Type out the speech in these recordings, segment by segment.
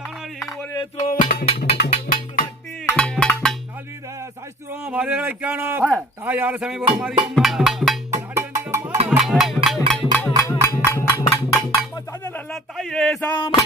தானாடி ஒரே நால்வீத சாஸ்திரம் மரியாதை காணோம் தாயார சமயம் மாரியம்மா நல்ல தாயே சாமி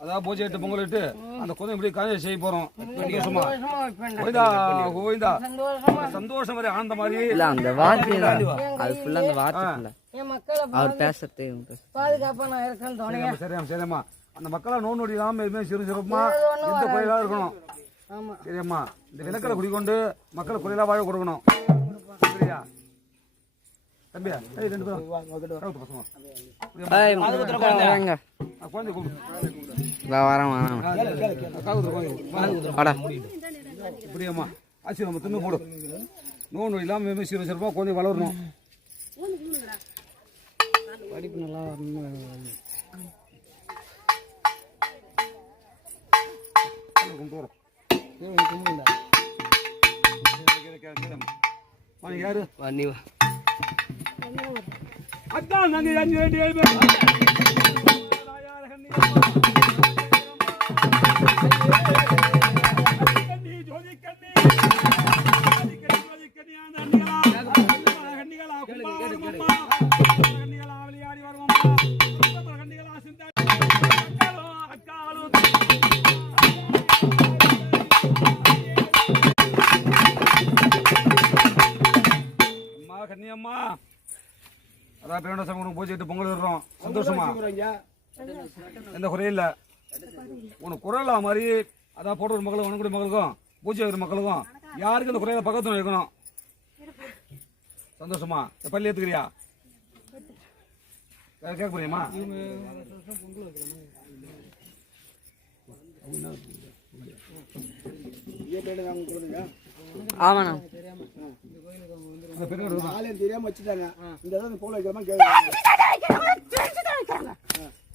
அதான் பூஜை இட்டு பொங்கல் இட்டு அந்த குழந்தை இப்படி காலேஜ் செய்ய போறோம். சந்தோஷம் மாதிரி ஆனந்த மாதிரி இல்ல அந்த வார்த்தை அது ஃபுல்லா அந்த வார்த்தை அவர் பேசுறது பாதுகாப்பா நான் இருக்கேன்னு தோணுங்க. சரிம்மா அந்த மக்களா நோய் நொடி இல்லாம எதுவுமே சிறுமா எந்த குறையிலா இருக்கணும். சரிம்மா இந்த விளக்கலை குடிக்கொண்டு மக்களை குறையிலா வாழ கொடுக்கணும். சரியா தம்பியா? ரெண்டு பேரும் இப்படியாம்மா ஆசீர்வாதம் தின்னு போடும். நோய் நோய் இல்லாம சிறப்பா குழந்தை வளரணும். படிப்பு நல்லா யாரு அதான் நன்றி அஞ்சு கண்ணியம்மா அதான் பேரோட சமூகம் பூஜை இட்டு பொங்கல் விடுறோம். சந்தோஷமா எந்த குறையும் இல்லை. உனக்கு குறையில்லா மாதிரி அதான் போடுற மக்களுக்கும் வனக்குடி மக்களுக்கும் பூஜை வைக்கிற மக்களுக்கும் யாருக்கும் இந்த குறையில பக்கத்துல வைக்கணும். சந்தோஷமா பள்ளி ஏத்துக்கிறியா? வேற கேட்க முடியுமா? ஆமாண்ணா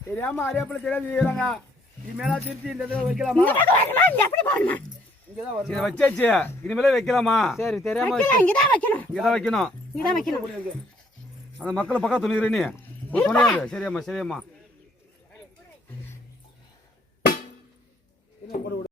தெரியாம அறியாப்புல தெரியாம இனிமேலா திருச்சி இந்த வைக்கலாமா? வச்சாச்சு இனிமேலே வைக்கலாமா? சரி தெரியாம இங்கதான் வைக்கணும். அந்த மக்களை பக்கம் துணிகிற நீ துணையாது. சரியாம்மா சரியாம்மா